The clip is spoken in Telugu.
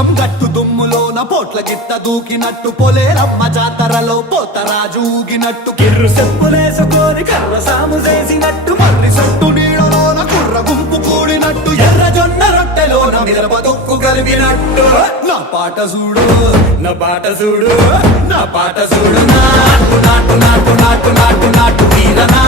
పుల్లం గట్టు దుమ్ములోన పోట్ల గిట్ట దూకినట్టు పొలేరమ్మ జాతరలో పోతరాజు ఊగినట్టు కిర్రు చెప్పులేసుకొని కర్ర సాము చేసినట్టు మర్రి సొట్టు నీడలోన కుర్ర గుంపు కూడినట్టు ఎర్ర జొన్న రొట్టెలోన మిరప దొక్కు కలిపినట్టు నా పాట చూడు నా పాట చూడు నా పాట చూడు నాటు నాటు నాటు నాటు నాటు నాటు వీరనా